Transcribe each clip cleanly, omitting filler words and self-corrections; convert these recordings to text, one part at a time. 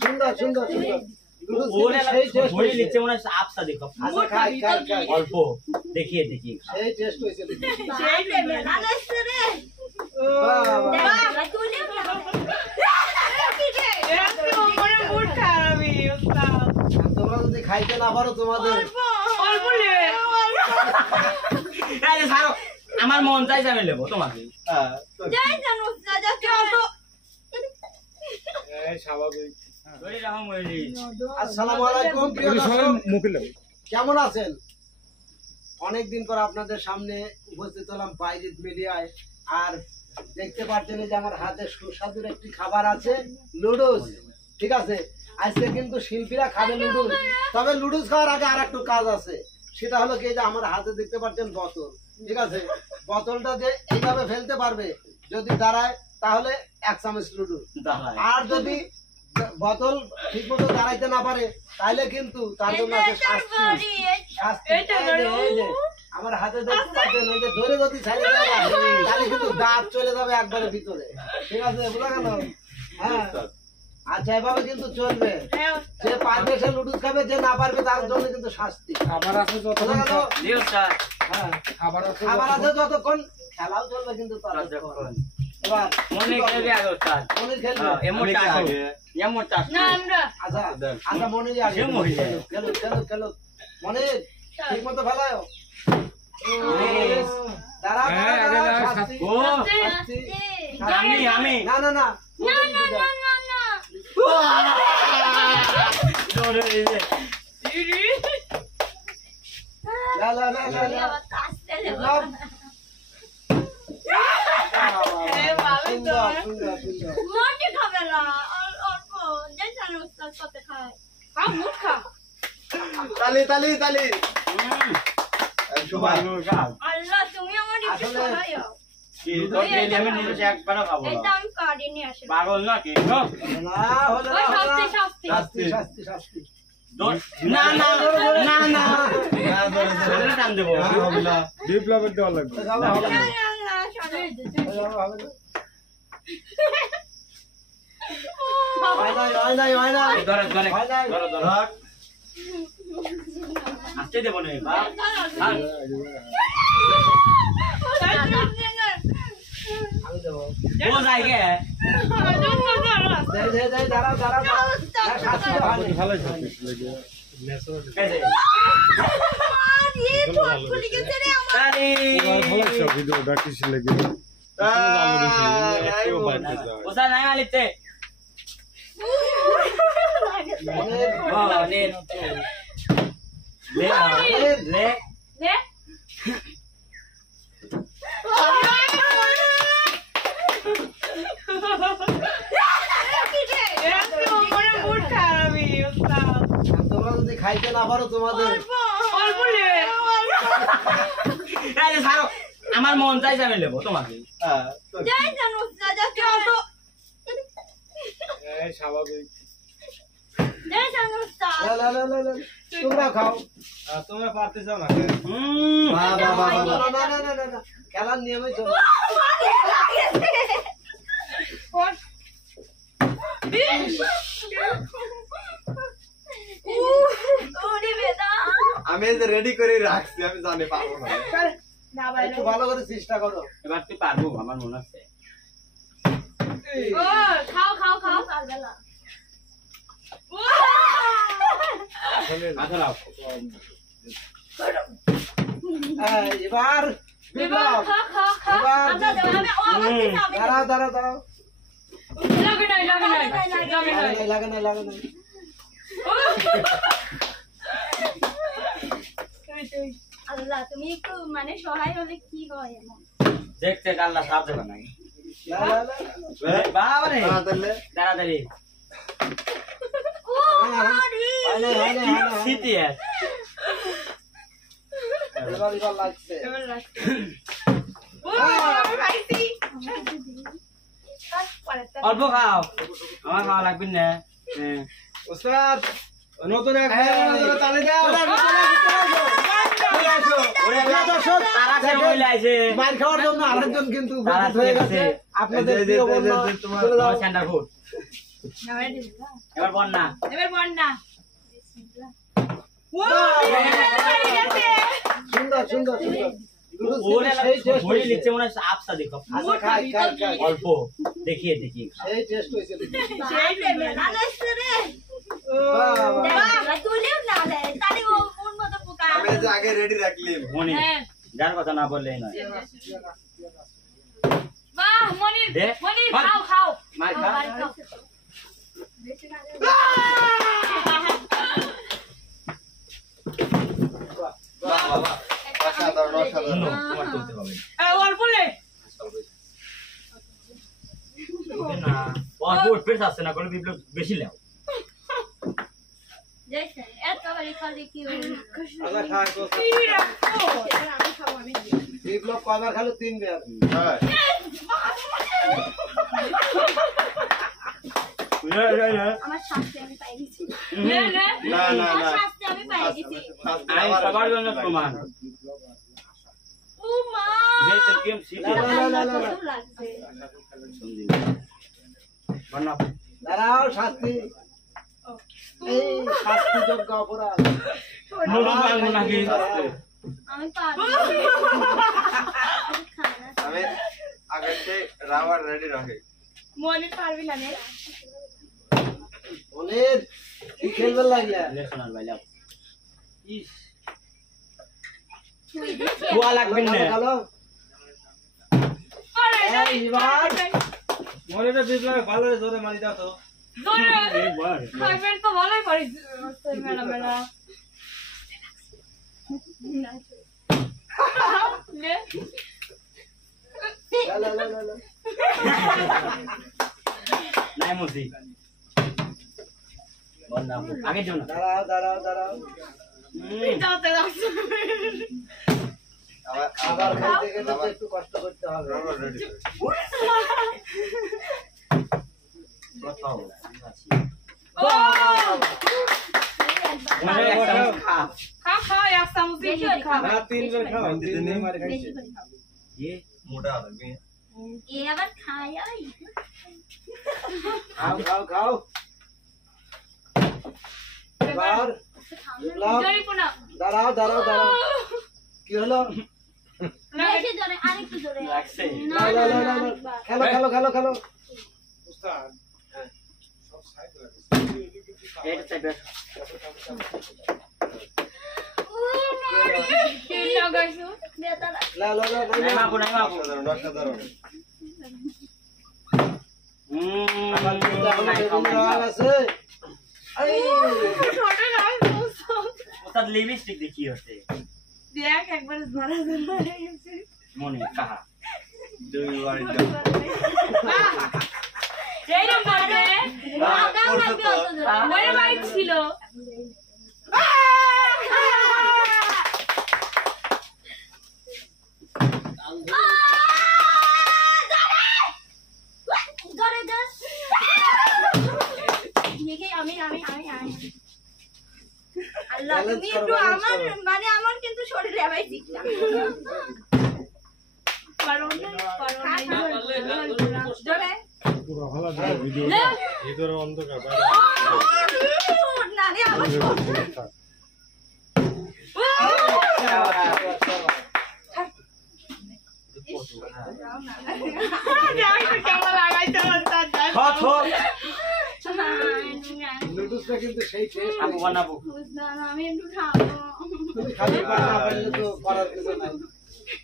সুন্দর সুন্দর সুন্দর অল্প দেখিয়ে দেখিয়ে সেই টেস্ট হয়েছে তোমরা যদি খাইতে না পারো তোমাদের আমার মন চাইছে আমি নেবো তোমাকে স্বাভাবিক। আসসালামু আলাইকুম প্রিয় দর্শক, কেমন আছেন? অনেকদিন পর আপনাদের সামনে উপস্থিত হলাম বাইজিৎ মিডিয়ায়। আর দেখতে পাচ্ছেন যে আমার হাতে সুস্বাদুর একটি খাবার আছে, লুডুস। ঠিক আছে, আজকে কিন্তু শিল্পীরা খাবে লুডুস। তবে লুডুস খাওয়ার আগে আর একটু কাজ আছে, সেটা হলো কি যে আমার হাতে দেখতে পাচ্ছেন বোতল। ঠিক আছে, বোতলটা যে এইভাবে ফেলতে পারবে যদি দাঁড়ায় তাহলে 1 চামচ লুডুস, আর যদি বোতল ঠিক মতো দাঁড়াইতে না পারে তাহলে কিন্তু তার জন্য আছে শাস্তি। আমার হাতে দেখতে পাচ্ছেন, ওই যে ধরে যদি ছাড়িয়ে দেওয়া তাহলে কিন্তু দাঁত চলে যাবে একবারে ভিতরে। ঠিক আছে, বোঝা গেল? হ্যাঁ, আচ্ছা, এভাবে কিন্তু চলবে। যে পারবে সে লুডুস খাবে, যে না পারবে তার জন্য কিন্তু শাস্তি। খাবার আছে যতক্ষণ হ্যাঁ, খাবার আছে খাবার আছে যতক্ষণ, খেলাও চলবে কিন্তু ততক্ষণ। এবার মনে খেলবে আগে ওস্তাদ মনির খেলবে। এমনটা এমনটা আচ্ছা আচ্ছা, মনির আগে খেলো খেলো খেলো। মনির ঠিক মতো ফেলায়। দাঁড়া দাঁড়া, শাস্তি ও শাস্তি। আমি না না না, লা লা লা লা লা। সুন্দর সুন্দর সুন্দর। তালি তালি তালি। সবাই পাগল নাকি না হলো শাস্তি শাস্তি শাস্তি। না না না না টান দেবো বিপ্লবের দেওয়া লাগবে। আসতে দেবো না ও যায় গে দাঁড়াও দাঁড়াও দাঁড়াও, শাস্তি ভালো লাগে ভিডিওটা কিসে লেগে ওসা নাই আলিতে লে তোমরা যদি খাইতে না পারো তোমাদের আমার মন চাইছে আমি নেবো তোমাকে স্বাভাবিক। তোমরা খাও। তোমরা পারতে চাও না? খেলার নিয়মে চলো। আমি এই যে রেডি করে রাখছি, আমি জানি পারবো না। একটু ভালো করে চেষ্টা করো। এবার তুই পারবো আমার মনে আছে এবার বিপ্লব, দাঁড়াও দাঁড়াও দাঁড়াও। লাগে নাই লাগে নাই। আল্লাহ, তুমি একটু মানে সহায় হলে কি হয় এমন। দেখতে আল্লাহ সাথ দেবে নাই বাবা রে তাড়াতাড়ি সিটি এবার লাগছে। অল্প খাও, আমার খাওয়া লাগবে না। ওস্তাদ নতুন এক তালে দাও। মার খাওয়ার জন্য আরেকজন কিন্তু উপস্থিত হয়ে গেছে। আপনাদের এই যে, প্রিয় এই যে, বন্যা এই যে, তোমার- চলে যাও। আমার সেন্টার ফুট এবার বন্যা এবার বন্যা ও সুন্দর সুন্দর সুন্দর ওরে সেই টেস্ট ভরে নিচ্ছে মনে হয় আপসা দেখো আচ্ছা খাই খাই খাই অল্প দেখিয়ে দেখি সেই টেস্ট হয়েছে সেই মেলা লাগছে রে তুলিও না রে তাহলে ও কোন মতো পোকা আমি এই যে আগে রেডি রাখলাম মনে যার কথা না বললেই নয় বাহ মনির দে। মনির মার। খাও খাও মার খা। খাও, খাও। অসাধারণ অসাধারণ তোমার তুলতে হবে অল্প লে ওকে না অল্প উঠবে আসছে না করে বিপ্লব বেশি লাও দেখছেন এত বাড়ি খালি কি আচ্ছা খাই তো বিপ্লব কয়বার খালো 3 বার হ্যাঁ আমার শাস্তি আমি পাই গেছি না না আমার না শাস্তি আমি পাই গেছি আমি সবার জন্য প্রমাণ ও মা দেখছেন কেম সিটি না, না, না, না, না। কত লাগছে বন্যা দাঁড়াও শাস্তি এই শাস্তিযোগ্য অপরাধ মোড়ো ভাঙবো নাকি আমি পারবো আমি আগে থেকে রাবার রেডি রাখি মনে পারবি না রে অনেক কি খেলবে লাগলে লেসনার বাইলাও ইস তুই দেখে কুয়া লাগবে না খালো আরে এই এবার মনে তো বিপ্লব ভালো জোরে মারি দাও তো দৌড়ে এইবার খাইবেন তো ভালোই পারিস মেলা মেলা লে লা, লা, লা, লা, লা। নাই মুসি বন্যা আগে যাও না দাঁড়াও দাঁড়াও দাঁড়াও যাতে লাগছে আবার খাইতে গেলে তো একটু কষ্ট করতে হবে রাবার রেডি কোথাও ও মানে একটা খা খা খা এক চামচ বেশি খা না 3 বার খাও 3 বার মারি বেশি খাইছি করে খাও ये মোটা হবে এ আবার খায় ওই খাও খাও খাও এবার জরি পোনা দাঁড়াও দাঁড়াও দাঁড়াও কি হলো বেশি জোরে আরেকটু জোরে লাগছে না লা, লা, না লা, লা, লা। খেলো খেলো খেলো খেলো উস্তাদ এটা চাইবে ও মারি কি লাগাইছো বেতা লা লা লা লা, নাই লা। মাপু নাই মাপু অসাধারণ অসাধারণ আবার কিন্তু এখনো নাই বেগুন দেওয়া আছে। এই, ছোট নয় বুঝছো ওস্তাদ লিপস্টিক দেখি হচ্ছে দেখ একবার ধরা ধরা গেছে মনে কাহা দুই বার এই রকম করে লাগাও লাগবে অত জোরে ওরে ভাই ছিল আল্লাহ তুমি একটু আমার মানে আমার কিন্তু শরীরে আবার ঠিক না পারো না জোরে পুরো ভালো করে ভিডিও ভিতরে অন্ধকার বাইরে না রে আমার নুডলসটা কিন্তু সেই টেস্ট আপু বানাবো আমি একটু খাবো খালি পাটা পারলে তো করার কিছু নাই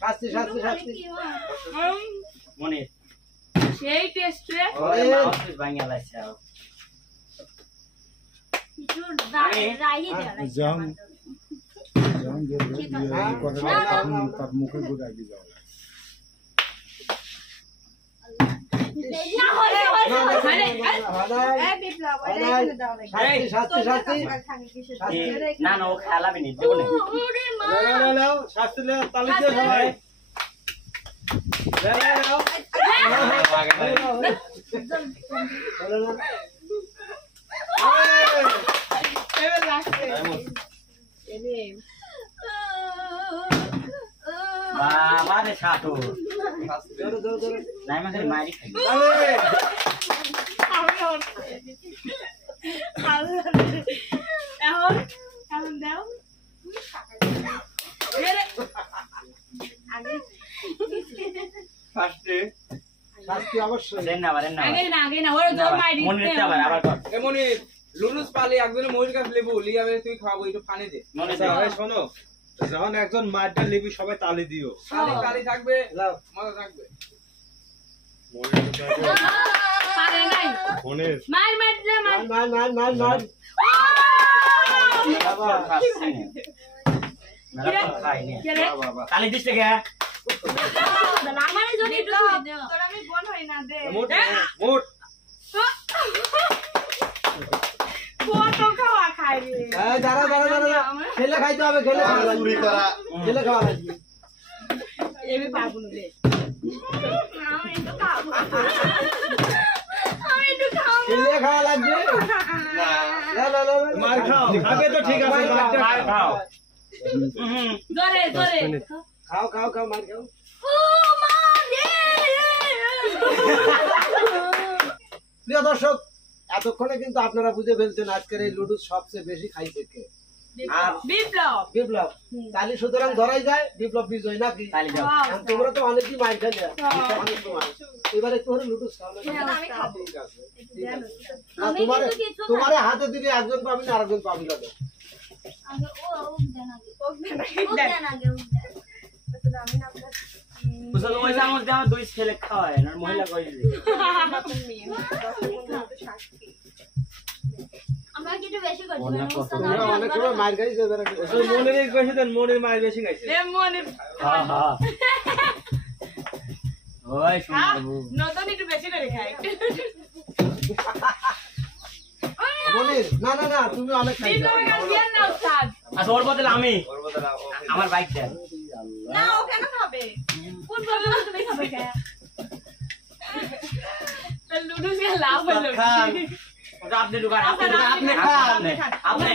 শাস্তি শাস্তি শাস্তি মনে সেই টেস্ট রে অফিস ভাঙা লাগছে কিছু রাইয়ে দেওয়া জাম জাম দিয়ে কথা তার মুখে গুড় আগে যাও না হলে শাস্তি শাস্তি না না ও খেলাবে নি দেবো না ওরে মা লাও লাও শাস্তি লাও তালি দিয়ে সবাই লাও এবার লাগছে বাবা রে সাধু ধরো ধরো ধরো নাই মানে মারি খাই এখন দাও ফার্স্টে শাস্তি অবশ্যই দেন না বারেন না আগে না ওরা জোর মারি মনে নিতে আবার কর এমনি লুলুস পালি একজনে মহির কাছে লেবু লিগাবে তুই খাওয়াবো একটু পানি দে মনে আচ্ছা, এই শোনো যখন একজন মারটা লিবি সবাই তালি দিও তালি তালি থাকবে লাও মজা থাকবে পারে নাই মনের মার মার দে মার মার মার মার মার বাবা তালি দিস থেকে আমারে যদি একটু তোর আমি বোন হই না দে মোট মোট কত খাওয়া খাই রে এই দাঁড়া দাঁড়া দাঁড়া খেলে খাইতে হবে খেলে খাওয়া লাগবে চুরি করা খেলে খাওয়া লাগবে আমি পারবো না দে আমি তো খাবো আমি তো খাবো খেলে খাওয়া লাগবে না না না মার খাও খাবে তো ঠিক আছে মার খাও জোরে জোরে খাও খাও খাও মার খাও ও মা দে প্রিয় দর্শক এতক্ষণে কিন্তু আপনারা বুঝে ফেলছেন আজকের এই লুডুস সবচেয়ে বেশি খাইছে কে আর বিপ্লব বিপ্লব তাহলে সুতরাং ধরাই যায় বিপ্লব বিজয় নাকি তালি দাও আর তোমরা তো অনেকই মাইর খেলে অনেক সময় এবারে একটু হলে লুডুস খাও না আমি খাবো। ঠিক আছে ঠিক আছে না তোমারে হাতে দিলে একজন পাবি না আরেকজন পাবি না বুঝলো ওই চামচ দিয়ে আমার দুই ছেলে খাওয়ায় না মহিলা কই দিই আমরা কিছু বেশি করছি বন্যা কত। তোমরা অনেক সময় মাইর খাইছে এবারে মনের কইছে দেন মনের মায়ের বেশি খাইছে এ মনে হ্যাঁ হ্যাঁ ওই শুনবো নতুন একটু বেশি করে খাই মনির না না না তুমি অনেক খাইছো বিপ্লবের কাছে দিয়ে না উস্তাদ আচ্ছা ওর বদলে আমি ওর বদলে আমার বাইক দেন না ও কেন খাবে কোন প্রবলেম তুমি খাবে কে তো লুডু সে লাভ হলো ওটা আপনি দোকান আপনি আপনি খান আপনি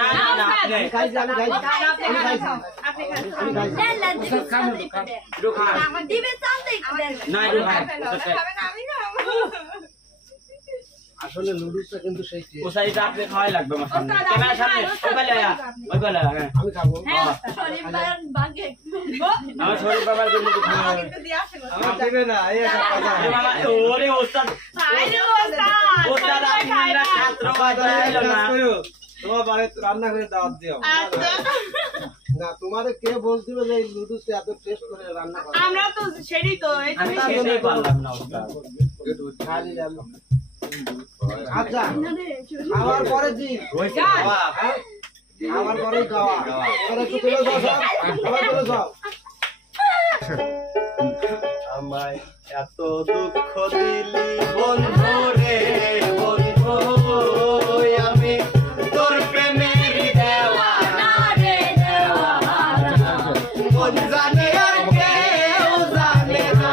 না না না আপনি খাইছি আমি খাইছি আমি খাইছি আপনি খান আমি খাইছি দোকান আমার দিবে চালতে না দোকান খাবে না আমি খাবো আসলে লুডুসটা কিন্তু সেই টেস্ট ওসাইটা আপনি খাওয়াই লাগবে আমার সামনে ক্যামেরার সামনে ওই বলে হ্যাঁ আমি খাবো হ্যাঁ শরীর বাগে আমার শরীর বাবার জন্য কিছু না কিন্তু দিয়ে আসে আমার দিবে না এই একটা কথা এ বাবা ওরে ওস্তাদ আরে ওস্তাদ ওস্তাদ আপনারা ছাত্র বাজাইলো না তোমার বাড়ি রান্না করে দাওয়াত দিও আচ্ছা না তোমারে কে বলছিল যে এই লুডুসটা এত টেস্ট করে রান্না করে আমরা তো সেটাই তো এই আমি সেটাই পারলাম না ওস্তাদ খালি আমি আচ্ছা খাওয়ার পরে কি হ্যাঁ? খাওয়ার পরে গাওয়া এবার একটু তুলে দাও সব আবার তুলে দাও আমায় এত দুঃখ দিলি বন্ধু রে বন্ধু আমি তোর প্রেমের দেওয়ানা রে দেওয়ানা মন জানে আর কেউ জানে না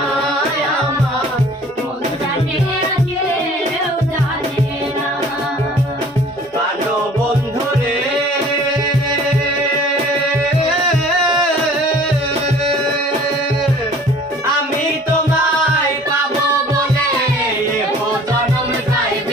আমার মন জানে আর কেউ জানে না ভালো বন্ধু রে আমি তোমায় পাবো বলে জনম যাইবে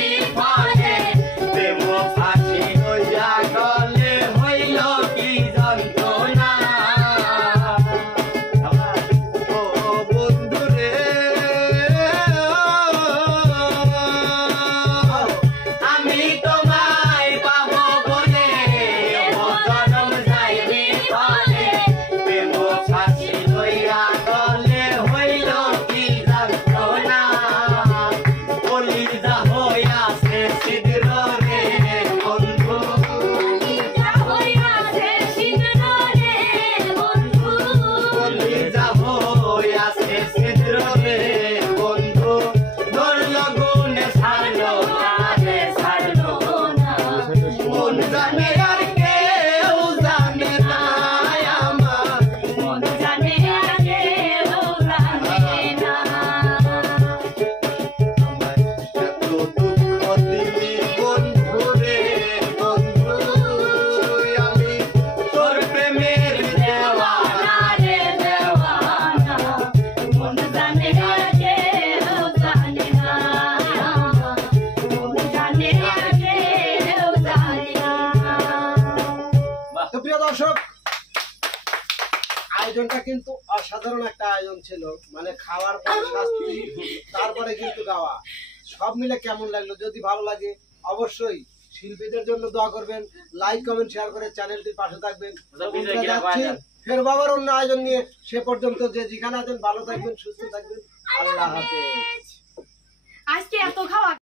সুপ্রিয় দর্শক, আয়োজনটা কিন্তু অসাধারণ একটা আয়োজন ছিল, মানে খাওয়ার পরে শাস্তি, তারপরে কিন্তু গাওয়া, সব মিলে কেমন লাগলো? যদি ভালো লাগে অবশ্যই শিল্পীদের জন্য দোয়া করবেন, লাইক কমেন্ট শেয়ার করে চ্যানেলটির পাশে থাকবেন। আমরা যাচ্ছি ফের বাবার অন্য আয়োজন নিয়ে, সে পর্যন্ত যে যেখানে আছেন ভালো থাকবেন, সুস্থ থাকবেন। আল্লাহ হাফেজ। আজকে এত খাওয়া